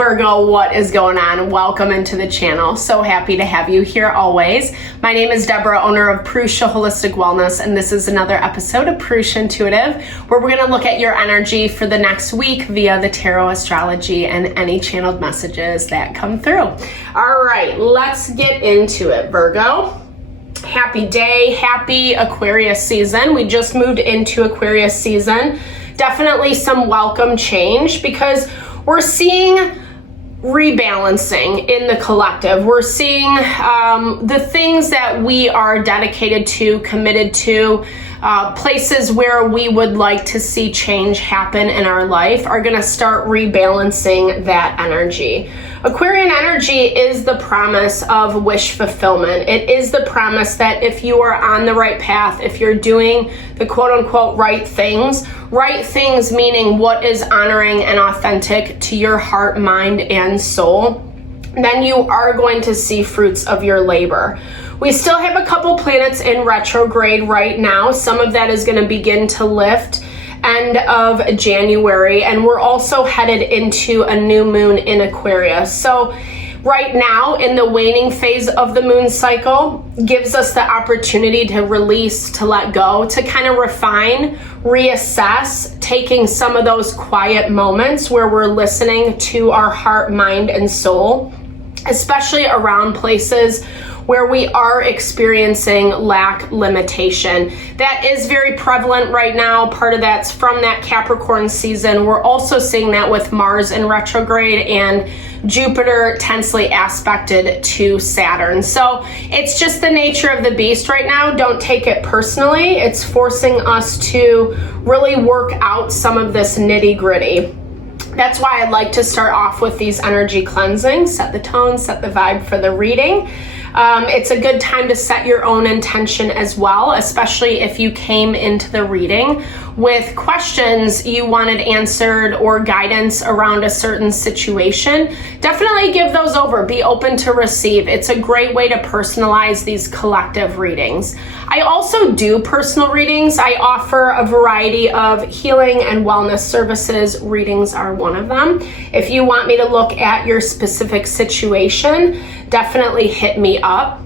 Virgo, what is going on? Welcome into the channel. So happy to have you here always. My name is Deborah, owner of Purusha Holistic Wellness, and this is another episode of Purusha Intuitive, where we're going to look at your energy for the next week via the tarot, astrology, and any channeled messages that come through. All right, let's get into it, Virgo. Happy day, happy Aquarius season. We just moved into Aquarius season. Definitely some welcome change because we're seeing rebalancing in the collective. We're seeing the things that we are dedicated to, committed to, places where we would like to see change happen in our life are going to start rebalancing that energy. Aquarian energy is the promise of wish fulfillment. It is the promise that if you are on the right path, if you're doing the quote unquote right things meaning what is honoring and authentic to your heart, mind, and soul, then you are going to see fruits of your labor. We still have a couple planets in retrograde right now. Some of that is going to begin to lift end of January, and we're also headed into a new moon in Aquarius. So right now in the waning phase of the moon cycle gives us the opportunity to release, to let go, to kind of refine, reassess, taking some of those quiet moments where we're listening to our heart, mind, and soul, especially around places where we are experiencing lack, limitation. That is very prevalent right now. Part of that's from that Capricorn season. We're also seeing that with Mars in retrograde and Jupiter tensely aspected to Saturn. So it's just the nature of the beast right now. Don't take it personally. It's forcing us to really work out some of this nitty-gritty. That's why I'd like to start off with these energy cleansings, set the tone, set the vibe for the reading. It's a good time to set your own intention as well, especially if you came into the reading with questions you wanted answered or guidance around a certain situation. Definitely give those over. Be open to receive. It's a great way to personalize these collective readings. I also do personal readings. I offer a variety of healing and wellness services. Readings are one of them. If you want me to look at your specific situation, definitely hit me up.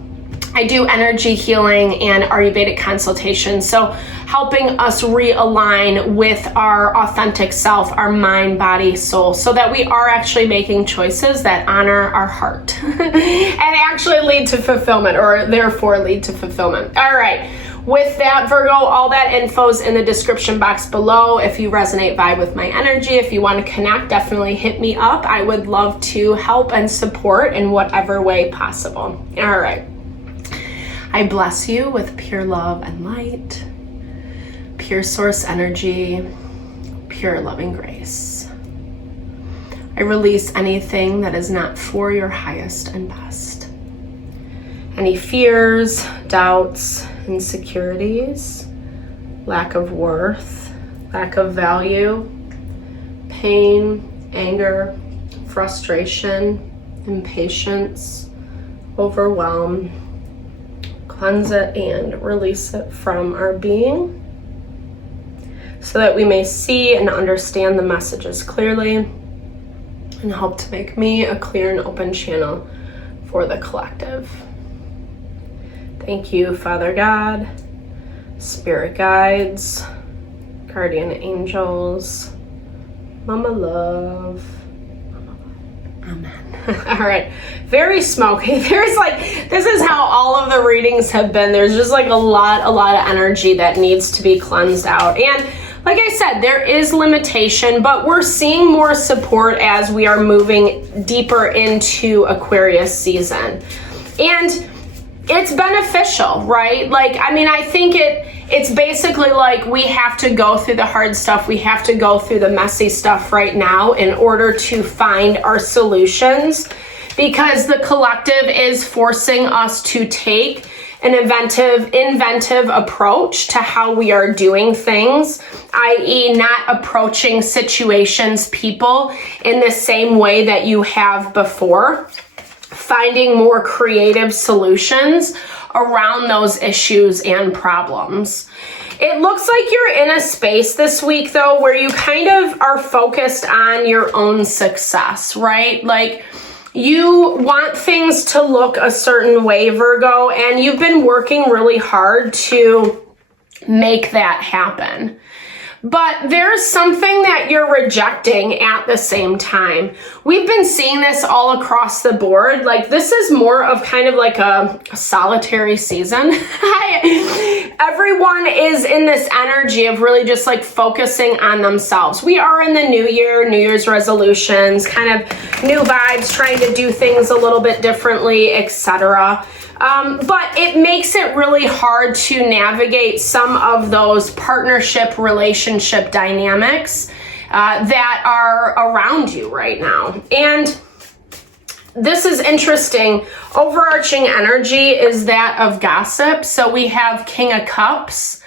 I do energy healing and Ayurvedic consultations, so helping us realign with our authentic self, our mind, body, soul, so that we are actually making choices that honor our heart and actually lead to fulfillment, or therefore lead to fulfillment. All right. With that, Virgo, all that info's in the description box below. If you resonate, vibe with my energy, if you want to connect, definitely hit me up. I would love to help and support in whatever way possible. All right. I bless you with pure love and light, pure source energy, pure loving grace. I release anything that is not for your highest and best. Any fears, doubts, insecurities, lack of worth, lack of value, pain, anger, frustration, impatience, overwhelm, cleanse it and release it from our being so that we may see and understand the messages clearly and help to make me a clear and open channel for the collective. Thank you, Father God, Spirit Guides, Guardian Angels, Mama Love. Amen. All right. Very smoky. This is how all of the readings have been. There's just like a lot of energy that needs to be cleansed out. And like I said, there is limitation, but we're seeing more support as we are moving deeper into Aquarius season. And it's beneficial, right? I think it's basically like we have to go through the hard stuff. We have to go through the messy stuff right now in order to find our solutions, because the collective is forcing us to take an inventive approach to how we are doing things, i.e. not approaching situations, people in the same way that you have before. Finding more creative solutions around those issues and problems. It looks like you're in a space this week, though, where you kind of are focused on your own success, right? Like, you want things to look a certain way, Virgo, and you've been working really hard to make that happen. But there's something that you're rejecting at the same time. We've been seeing this all across the board. Like, this is more of kind of like a solitary season. Everyone is in this energy of really just like focusing on themselves. We are in the new year, New Year's resolutions, kind of new vibes, trying to do things a little bit differently, etc. But it makes it really hard to navigate some of those partnership relationship dynamics that are around you right now. And this is interesting. Overarching energy is that of gossip. So we have King of Cups,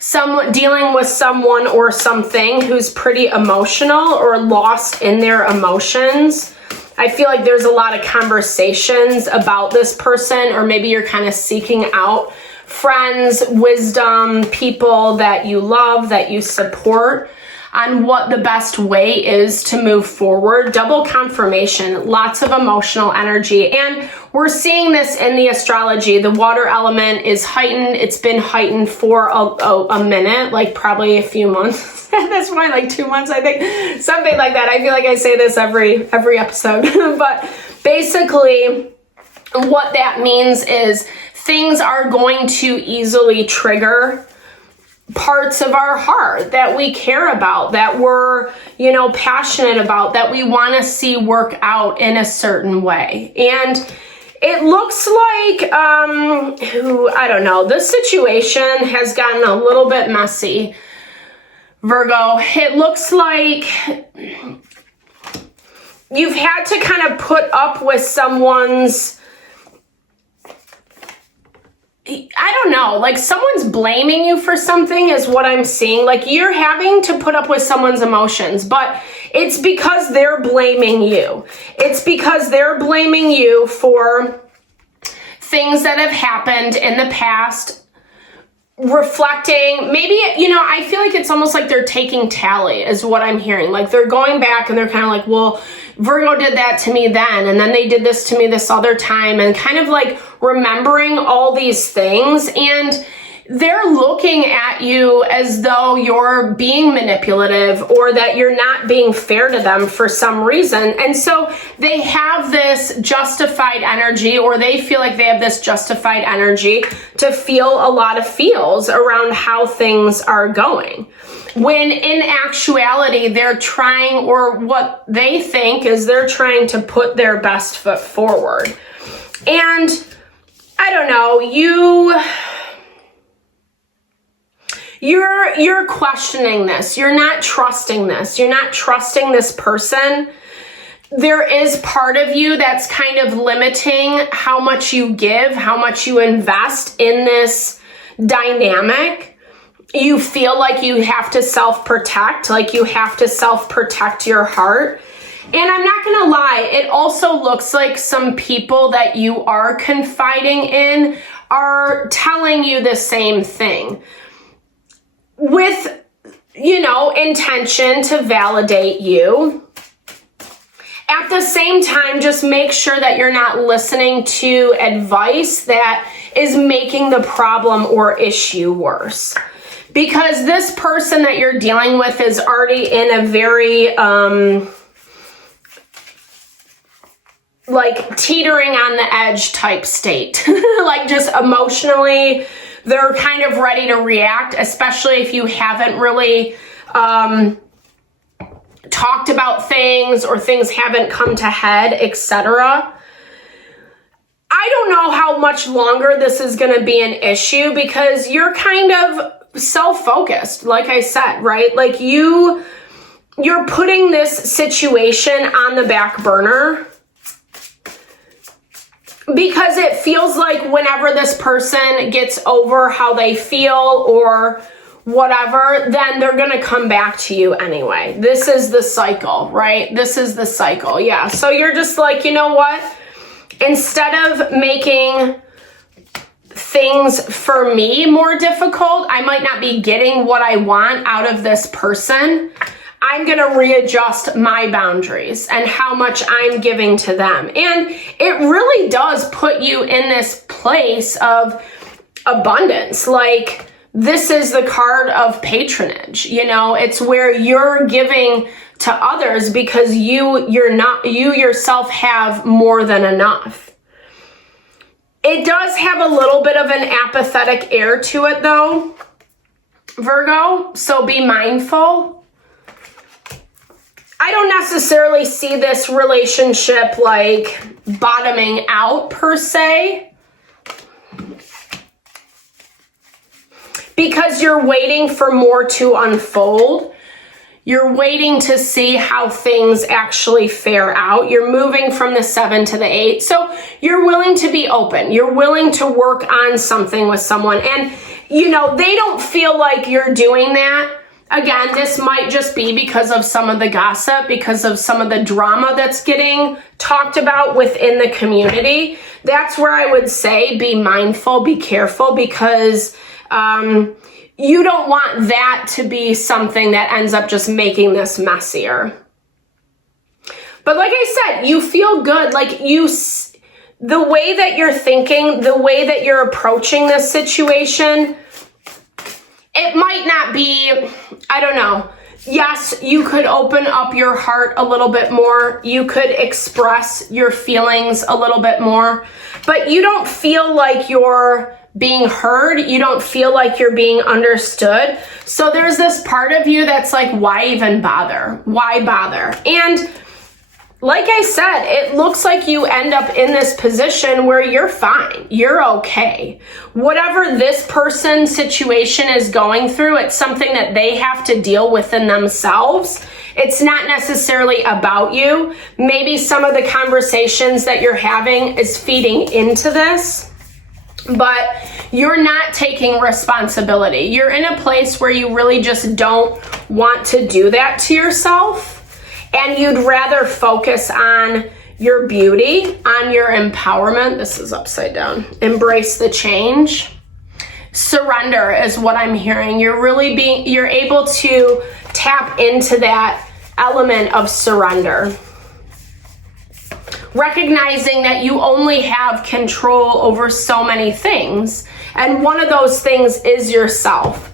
someone dealing with someone or something who's pretty emotional or lost in their emotions. I feel like there's a lot of conversations about this person, or maybe you're kind of seeking out friends, wisdom, people that you love, that you support, on what the best way is to move forward. Double confirmation, lots of emotional energy. And we're seeing this in the astrology. The water element is heightened. It's been heightened for a minute, like probably a few months. At this point, like 2 months, I think. Something like that. I feel like I say this every episode. But basically, what that means is things are going to easily trigger parts of our heart that we care about, that we're, passionate about, that we want to see work out in a certain way. And it looks like, I don't know, this situation has gotten a little bit messy, Virgo. It looks like you've had to kind of put up with someone's, I don't know, like someone's blaming you for something is what I'm seeing. Like, you're having to put up with someone's emotions, but it's because they're blaming you. It's because they're blaming you for things that have happened in the past, reflecting, maybe, I feel like it's almost like they're taking tally is what I'm hearing. Like, they're going back and they're kind of like, well, Virgo did that to me then, and then they did this to me this other time, and kind of like remembering all these things. And they're looking at you as though you're being manipulative, or that you're not being fair to them for some reason. And so they have this justified energy, or they feel like they have this justified energy to feel a lot of feels around how things are going. When in actuality, they're trying, or what they think is they're trying to put their best foot forward. And I don't know, you're questioning this. You're not trusting this. You're not trusting this person. There is part of you that's kind of limiting how much you give, how much you invest in this dynamic. You feel like you have to self-protect, like you have to self-protect your heart. And I'm not going to lie, it also looks like some people that you are confiding in are telling you the same thing with, intention to validate you. At the same time, just make sure that you're not listening to advice that is making the problem or issue worse. Because this person that you're dealing with is already in a very, like teetering on the edge type state. Like, just emotionally, they're kind of ready to react, especially if you haven't really talked about things, or things haven't come to head, etc. I don't know how much longer this is going to be an issue, because you're kind of self-focused, like I said, right? Like, you're putting this situation on the back burner because it feels like whenever this person gets over how they feel or whatever, then they're going to come back to you anyway. This is the cycle, right? This is the cycle. Yeah. So you're just like, you know what? Instead of making things for me more difficult, I might not be getting what I want out of this person, I'm going to readjust my boundaries and how much I'm giving to them. And it really does put you in this place of abundance. Like, this is the card of patronage. You know, it's where you're giving to others because you yourself have more than enough. It does have a little bit of an apathetic air to it though, Virgo, so be mindful. I don't necessarily see this relationship like bottoming out per se, because you're waiting for more to unfold. You're waiting to see how things actually fare out. You're moving from the 7 to the 8. So you're willing to be open. You're willing to work on something with someone. And, you know, they don't feel like you're doing that. Again, this might just be because of some of the gossip, because of some of the drama that's getting talked about within the community. That's where I would say be mindful, be careful, because you don't want that to be something that ends up just making this messier. But like I said, you feel good. Like the way that you're thinking, the way that you're approaching this situation, it might not be, I don't know. Yes, you could open up your heart a little bit more. You could express your feelings a little bit more, but you don't feel like you're being heard. You don't feel like you're being understood. So there's this part of you that's like, why even bother? Why bother? And like I said, it looks like you end up in this position where you're fine. You're okay. Whatever this person's situation is going through, it's something that they have to deal with in themselves. It's not necessarily about you. Maybe some of the conversations that you're having is feeding into this, but you're not taking responsibility. You're in a place where you really just don't want to do that to yourself. And you'd rather focus on your beauty, on your empowerment. This is upside down. Embrace the change. Surrender is what I'm hearing. You're able to tap into that element of surrender. Recognizing that you only have control over so many things. And one of those things is yourself.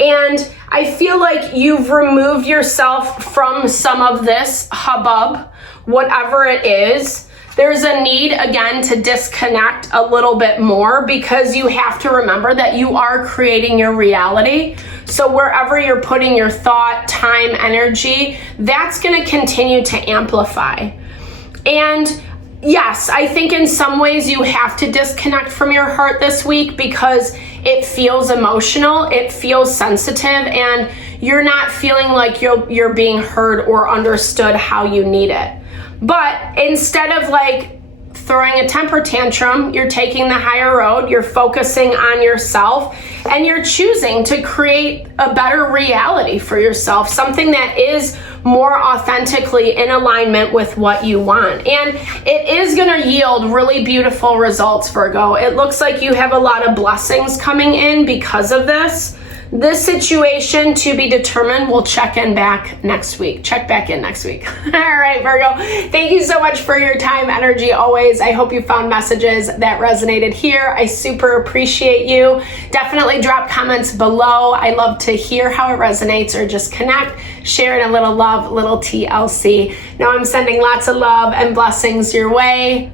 And I feel like you've removed yourself from some of this hubbub, whatever it is. There's a need, again, to disconnect a little bit more, because you have to remember that you are creating your reality. So wherever you're putting your thought, time, energy, that's going to continue to amplify. And yes, I think in some ways you have to disconnect from your heart this week, because it feels emotional, it feels sensitive, and you're not feeling like you're being heard or understood how you need it. But instead of like throwing a temper tantrum, you're taking the higher road, you're focusing on yourself, and you're choosing to create a better reality for yourself, something that is more authentically in alignment with what you want. And it is going to yield really beautiful results, Virgo. It looks like you have a lot of blessings coming in because of this. This situation to be determined. We'll check in back next week. Check back in next week. All right, Virgo. Thank you so much for your time, energy, always. I hope you found messages that resonated here. I super appreciate you. Definitely drop comments below. I love to hear how it resonates, or just connect, sharing a little love, little TLC. Now I'm sending lots of love and blessings your way.